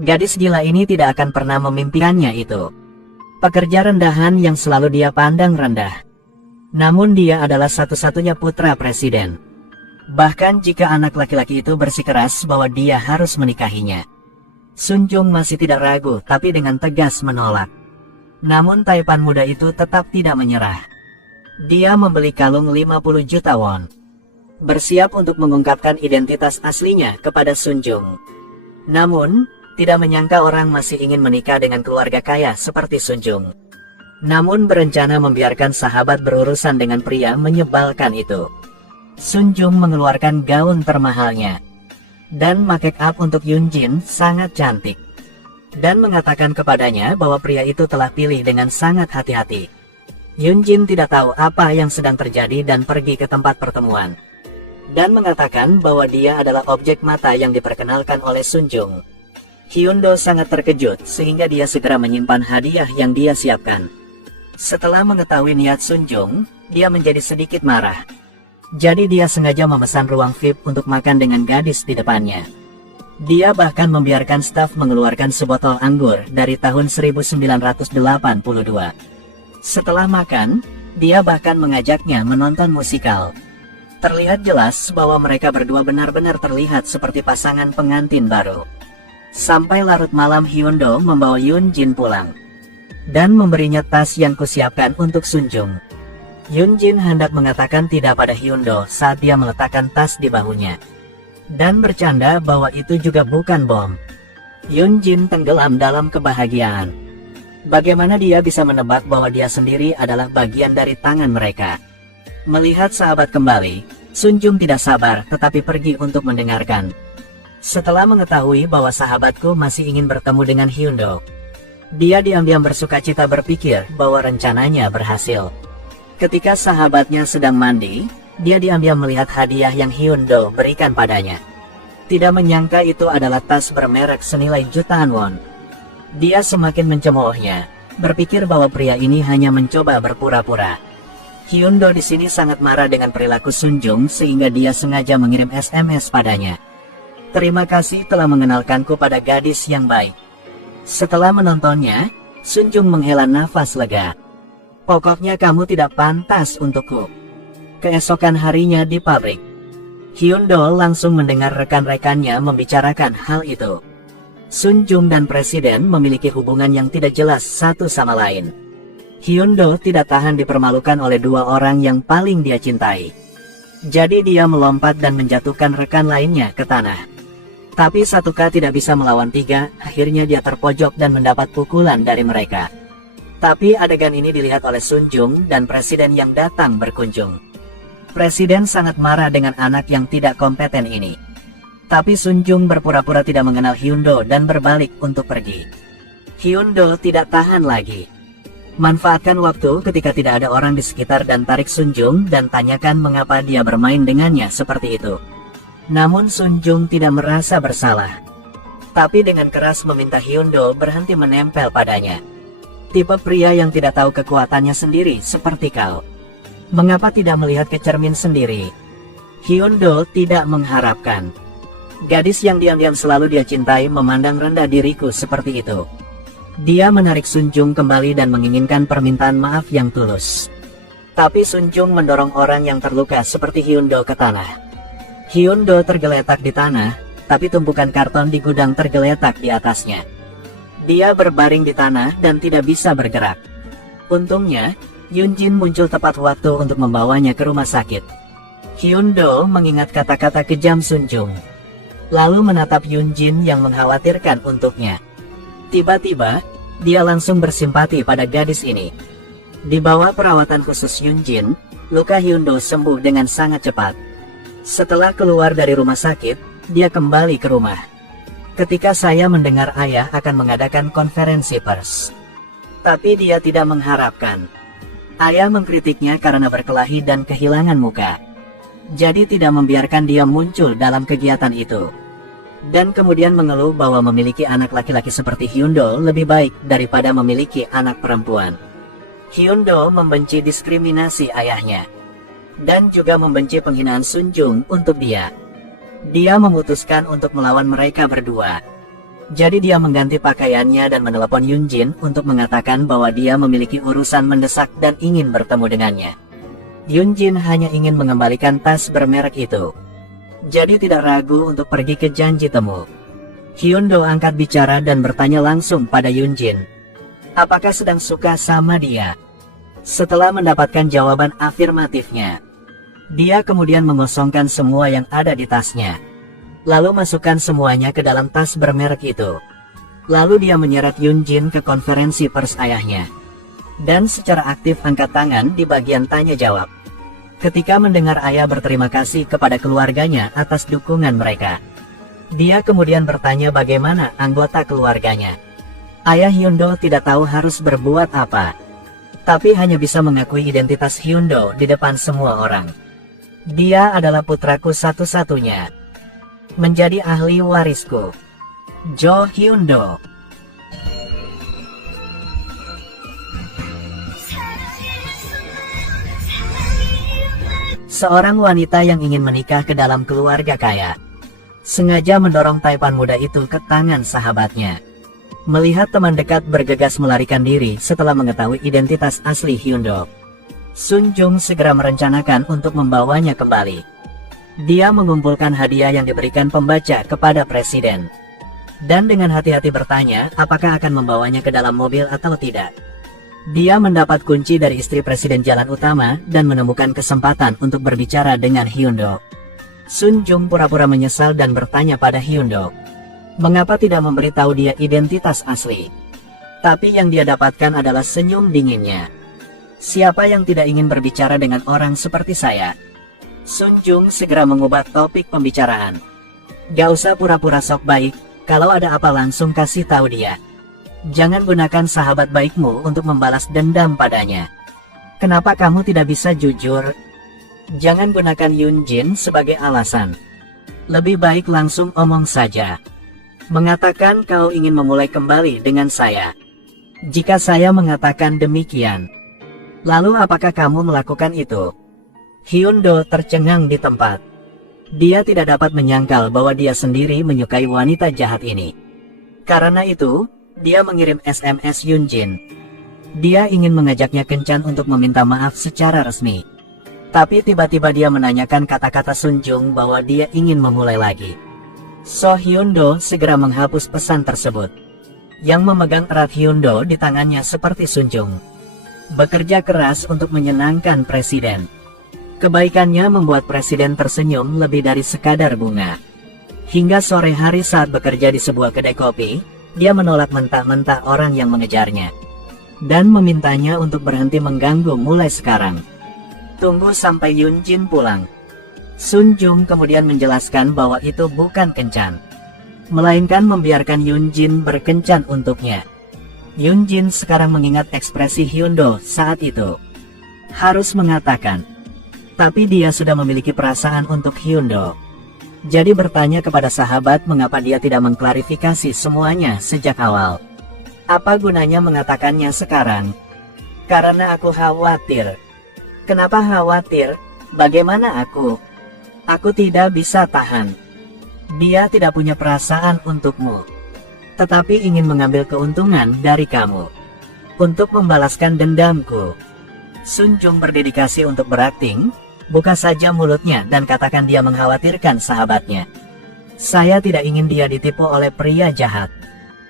Gadis gila ini tidak akan pernah memimpikannya itu. Pekerja rendahan yang selalu dia pandang rendah. Namun dia adalah satu-satunya putra presiden. Bahkan jika anak laki-laki itu bersikeras bahwa dia harus menikahinya, Sun Jung masih tidak ragu tapi dengan tegas menolak. Namun Taipan muda itu tetap tidak menyerah. Dia membeli kalung 50 juta won. Bersiap untuk mengungkapkan identitas aslinya kepada Sun Jung. Namun, tidak menyangka orang masih ingin menikah dengan keluarga kaya seperti Sun Jung. Namun berencana membiarkan sahabat berurusan dengan pria menyebalkan itu. Sun Jung mengeluarkan gaun termahalnya. Dan make up untuk Yoon Jin sangat cantik. Dan mengatakan kepadanya bahwa pria itu telah pilih dengan sangat hati-hati. Yoon Jin tidak tahu apa yang sedang terjadi dan pergi ke tempat pertemuan. Dan mengatakan bahwa dia adalah objek mata yang diperkenalkan oleh Sun Jung. Hyundo sangat terkejut sehingga dia segera menyimpan hadiah yang dia siapkan. Setelah mengetahui niat Sun Jung, dia menjadi sedikit marah. Jadi dia sengaja memesan ruang VIP untuk makan dengan gadis di depannya. Dia bahkan membiarkan staf mengeluarkan sebotol anggur dari tahun 1982. Setelah makan, dia bahkan mengajaknya menonton musikal. Terlihat jelas bahwa mereka berdua benar-benar terlihat seperti pasangan pengantin baru. Sampai larut malam Hyundo membawa Yoon Jin pulang. Dan memberinya tas yang kusiapkan untuk Sun Jung. Yoon Jin hendak mengatakan tidak pada Hyundo saat dia meletakkan tas di bahunya. Dan bercanda bahwa itu juga bukan bom. Yoon Jin tenggelam dalam kebahagiaan. Bagaimana dia bisa menebak bahwa dia sendiri adalah bagian dari tangan mereka? Melihat sahabat kembali, Sun Jung tidak sabar tetapi pergi untuk mendengarkan. Setelah mengetahui bahwa sahabatku masih ingin bertemu dengan Hyundo, dia diam-diam bersukacita berpikir bahwa rencananya berhasil. Ketika sahabatnya sedang mandi, dia diam-diam melihat hadiah yang Hyundo berikan padanya. Tidak menyangka itu adalah tas bermerek senilai jutaan won. Dia semakin mencemoohnya, berpikir bahwa pria ini hanya mencoba berpura-pura. Hyundo di sini sangat marah dengan perilaku Sun Jung sehingga dia sengaja mengirim SMS padanya. Terima kasih telah mengenalkanku pada gadis yang baik. Setelah menontonnya, Sun Jung menghela nafas lega. Pokoknya kamu tidak pantas untukku. Keesokan harinya di pabrik, Hyundo langsung mendengar rekan-rekannya membicarakan hal itu. Sun Jung dan Presiden memiliki hubungan yang tidak jelas satu sama lain. Hyundo tidak tahan dipermalukan oleh dua orang yang paling dia cintai. Jadi dia melompat dan menjatuhkan rekan lainnya ke tanah. Tapi Satuka tidak bisa melawan tiga, akhirnya dia terpojok dan mendapat pukulan dari mereka. Tapi adegan ini dilihat oleh Sun Jung dan Presiden yang datang berkunjung. Presiden sangat marah dengan anak yang tidak kompeten ini. Tapi Sun Jung berpura-pura tidak mengenal Hyundo dan berbalik untuk pergi. Hyundo tidak tahan lagi. Manfaatkan waktu ketika tidak ada orang di sekitar dan tarik Sun Jung dan tanyakan mengapa dia bermain dengannya seperti itu. Namun Sun Jung tidak merasa bersalah. Tapi dengan keras meminta Hyundo berhenti menempel padanya. Tipe pria yang tidak tahu kekuatannya sendiri seperti kau. Mengapa tidak melihat ke cermin sendiri? Hyundo tidak mengharapkan. Gadis yang diam-diam selalu dia cintai memandang rendah diriku seperti itu. Dia menarik Sun Jung kembali dan menginginkan permintaan maaf yang tulus. Tapi Sun Jung mendorong orang yang terluka seperti Hyundo ke tanah. Hyundo tergeletak di tanah, tapi tumpukan karton di gudang tergeletak di atasnya. Dia berbaring di tanah dan tidak bisa bergerak. Untungnya, Yoon Jin muncul tepat waktu untuk membawanya ke rumah sakit. Hyundo mengingat kata-kata kejam Sun Jung, lalu menatap Yoon Jin yang mengkhawatirkan untuknya. Tiba-tiba, dia langsung bersimpati pada gadis ini. Di bawah perawatan khusus Yoon Jin, luka Hyundo sembuh dengan sangat cepat. Setelah keluar dari rumah sakit, dia kembali ke rumah. Ketika saya mendengar ayah akan mengadakan konferensi pers. Tapi dia tidak mengharapkan. Ayah mengkritiknya karena berkelahi dan kehilangan muka. Jadi tidak membiarkan dia muncul dalam kegiatan itu. Dan kemudian mengeluh bahwa memiliki anak laki-laki seperti Hyundo lebih baik daripada memiliki anak perempuan. Hyundo membenci diskriminasi ayahnya. Dan juga membenci penghinaan Sun Jung untuk dia. Dia memutuskan untuk melawan mereka berdua. Jadi dia mengganti pakaiannya dan menelepon Yunjin untuk mengatakan bahwa dia memiliki urusan mendesak dan ingin bertemu dengannya. Yunjin hanya ingin mengembalikan tas bermerek itu. Jadi tidak ragu untuk pergi ke janji temu. Hyundo angkat bicara dan bertanya langsung pada Yunjin. Apakah sedang suka sama dia? Setelah mendapatkan jawaban afirmatifnya, dia kemudian mengosongkan semua yang ada di tasnya. Lalu masukkan semuanya ke dalam tas bermerek itu. Lalu dia menyeret Yunjin ke konferensi pers ayahnya. Dan secara aktif angkat tangan di bagian tanya jawab. Ketika mendengar ayah berterima kasih kepada keluarganya atas dukungan mereka, dia kemudian bertanya bagaimana anggota keluarganya. Ayah Hyundo tidak tahu harus berbuat apa, tapi hanya bisa mengakui identitas Hyundo di depan semua orang. Dia adalah putraku satu-satunya. Menjadi ahli warisku. Jo Hyundo. Seorang wanita yang ingin menikah ke dalam keluarga kaya, sengaja mendorong taipan muda itu ke tangan sahabatnya. Melihat teman dekat bergegas melarikan diri setelah mengetahui identitas asli Hyundo, Sun Jung segera merencanakan untuk membawanya kembali. Dia mengumpulkan hadiah yang diberikan pembaca kepada presiden. Dan dengan hati-hati bertanya apakah akan membawanya ke dalam mobil atau tidak. Dia mendapat kunci dari istri presiden jalan utama dan menemukan kesempatan untuk berbicara dengan Hyundo. Sun Jung pura-pura menyesal dan bertanya pada Hyundo, mengapa tidak memberitahu dia identitas asli. Tapi yang dia dapatkan adalah senyum dinginnya. Siapa yang tidak ingin berbicara dengan orang seperti saya? Sun Jung segera mengubah topik pembicaraan. Gak usah pura-pura sok baik, kalau ada apa langsung kasih tahu dia. Jangan gunakan sahabat baikmu untuk membalas dendam padanya. Kenapa kamu tidak bisa jujur? Jangan gunakan Yunjin sebagai alasan. Lebih baik langsung omong saja. Mengatakan kau ingin memulai kembali dengan saya. Jika saya mengatakan demikian, lalu apakah kamu melakukan itu? Hyundo tercengang di tempat. Dia tidak dapat menyangkal bahwa dia sendiri menyukai wanita jahat ini. Karena itu, dia mengirim SMS Yunjin. Dia ingin mengajaknya kencan untuk meminta maaf secara resmi. Tapi tiba-tiba dia menanyakan kata-kata Sun Jung bahwa dia ingin memulai lagi. So Hyundo segera menghapus pesan tersebut. Yang memegang erat Hyundo di tangannya seperti Sun Jung. Bekerja keras untuk menyenangkan presiden. Kebaikannya membuat presiden tersenyum lebih dari sekadar bunga. Hingga sore hari saat bekerja di sebuah kedai kopi, dia menolak mentah-mentah orang yang mengejarnya. Dan memintanya untuk berhenti mengganggu mulai sekarang. Tunggu sampai Yunjin pulang. Sun Jung kemudian menjelaskan bahwa itu bukan kencan, melainkan membiarkan Yunjin berkencan untuknya. Yunjin sekarang mengingat ekspresi Hyundo saat itu. Harus mengatakan, tapi dia sudah memiliki perasaan untuk Hyundo. Jadi bertanya kepada sahabat mengapa dia tidak mengklarifikasi semuanya sejak awal. Apa gunanya mengatakannya sekarang? Karena aku khawatir. Kenapa khawatir? Bagaimana aku? Aku tidak bisa tahan. Dia tidak punya perasaan untukmu, tetapi ingin mengambil keuntungan dari kamu. Untuk membalaskan dendamku. Sun Jung berdedikasi untuk berakting. Buka saja mulutnya dan katakan dia mengkhawatirkan sahabatnya. Saya tidak ingin dia ditipu oleh pria jahat.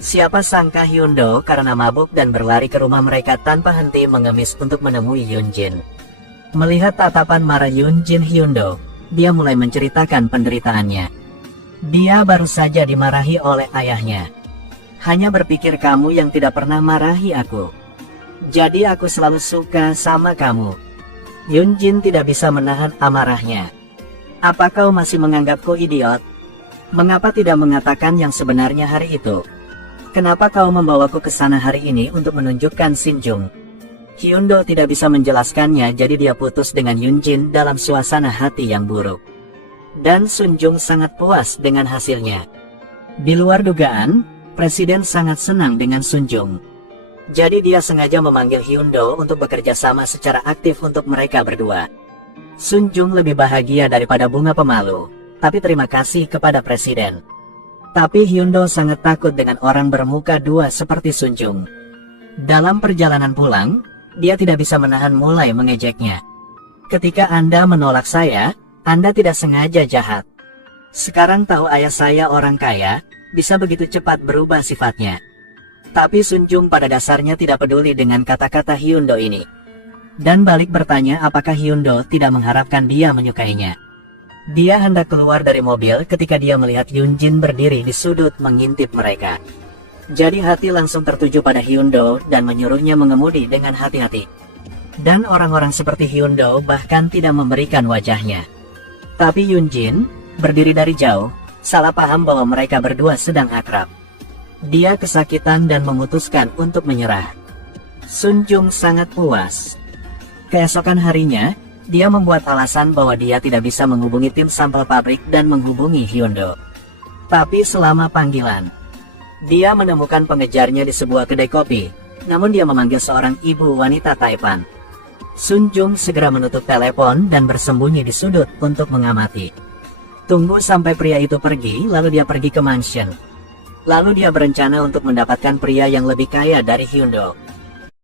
Siapa sangka Hyundo karena mabuk dan berlari ke rumah mereka tanpa henti mengemis untuk menemui Yunjin. Melihat tatapan marah Yunjin Hyundo, dia mulai menceritakan penderitaannya. Dia baru saja dimarahi oleh ayahnya. Hanya berpikir kamu yang tidak pernah marahi aku. Jadi aku selalu suka sama kamu. Yunjin tidak bisa menahan amarahnya. Apa kau masih menganggapku idiot? Mengapa tidak mengatakan yang sebenarnya hari itu? Kenapa kau membawaku ke sana hari ini untuk menunjukkan Sinjung? Hyundo tidak bisa menjelaskannya, jadi dia putus dengan Yunjin dalam suasana hati yang buruk. Dan Sun Jung sangat puas dengan hasilnya. Di luar dugaan, Presiden sangat senang dengan Sun Jung. Jadi dia sengaja memanggil Hyundo untuk bekerja sama secara aktif untuk mereka berdua. Sun Jung lebih bahagia daripada bunga pemalu, tapi terima kasih kepada Presiden. Tapi Hyundo sangat takut dengan orang bermuka dua seperti Sun Jung. Dalam perjalanan pulang, dia tidak bisa menahan mulai mengejeknya. Ketika Anda menolak saya, Anda tidak sengaja jahat. Sekarang tahu ayah saya orang kaya, bisa begitu cepat berubah sifatnya. Tapi Sun Jung pada dasarnya tidak peduli dengan kata-kata Hyundo ini. Dan balik bertanya apakah Hyundo tidak mengharapkan dia menyukainya. Dia hendak keluar dari mobil ketika dia melihat Yoon Jin berdiri di sudut mengintip mereka. Jadi hati langsung tertuju pada Hyundo dan menyuruhnya mengemudi dengan hati-hati. Dan orang-orang seperti Hyundo bahkan tidak memberikan wajahnya. Tapi Yoon Jin, berdiri dari jauh, salah paham bahwa mereka berdua sedang akrab. Dia kesakitan dan memutuskan untuk menyerah. Sun Jung sangat puas. Keesokan harinya, dia membuat alasan bahwa dia tidak bisa menghubungi tim sampel pabrik dan menghubungi Hyundo. Tapi selama panggilan, dia menemukan pengejarnya di sebuah kedai kopi, namun dia memanggil seorang ibu wanita Taipan. Sun Jung segera menutup telepon dan bersembunyi di sudut untuk mengamati. Tunggu sampai pria itu pergi, lalu dia pergi ke mansion. Lalu dia berencana untuk mendapatkan pria yang lebih kaya dari Hyundo.